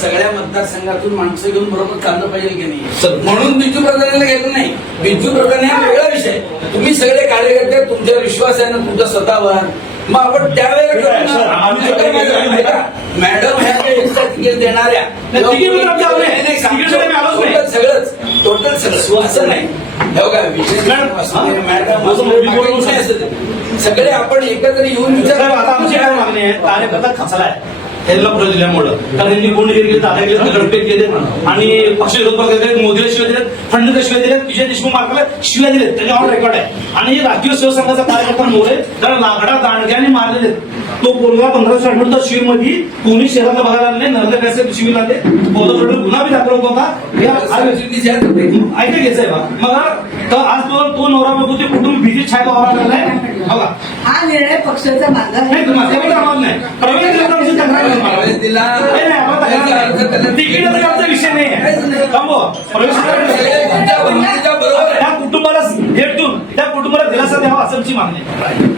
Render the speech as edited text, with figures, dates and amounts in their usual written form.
सगळ्या मतदारसंघातून माणसं घेऊन बरोबर चाललं पाहिजे की नाही, म्हणून बिजू प्रधानाला घेतलं नाही. बिजू प्रधान हा वेगळा विषय. तुम्ही सगळे कार्यकर्ते, तुमच्यावर विश्वास आहे ना तुमच्या स्वतःवर, मग आपण त्यावेळेला मॅडम ह्या एक्स्ट्रा तिकीट देणाऱ्या सगळंच टोटल सगळं असं नाही. सगळे आपण एकत्र येऊन विचार. आता आमची काय मागणी आहे, कार्यकर्ता खचलाय यांना पुढे दिल्यामुळं, कारण यांनी गुंडगिरी केली, दादा गेले, दगडफेक केले आणि पक्ष विरोध पक्षाचे मोदीला शिवाय दिलेत, फडणवीसला शिवाय दिलेत, विजय देशमुख मार्गाला शिवाय दिलेत, त्याच्यावर रेकॉर्ड आहे. आणि राष्ट्रीय शिवसंघाचा कार्यकर्ता मोरे त्याला लाकडा दांडग्याने मारलेले. तो पोरगा 1568 शिवीमध्ये कोणी शहरातला बघायला नाही, नर्मदा शिवीला आले, गुन्हा बी दाखल होता. ऐका घ्यायचंय बा. मग आज तो नवरा बघू ते कुटुंब भीती छाय वावरा लागलाय बघा. हा निर्णय पक्षाचा माझा नाही, तिकीटाचा विषय नाही आहे. त्या कुटुंबाला भेट देऊन त्या कुटुंबाला दिलासा द्यावा असं आमची मागणी आहे.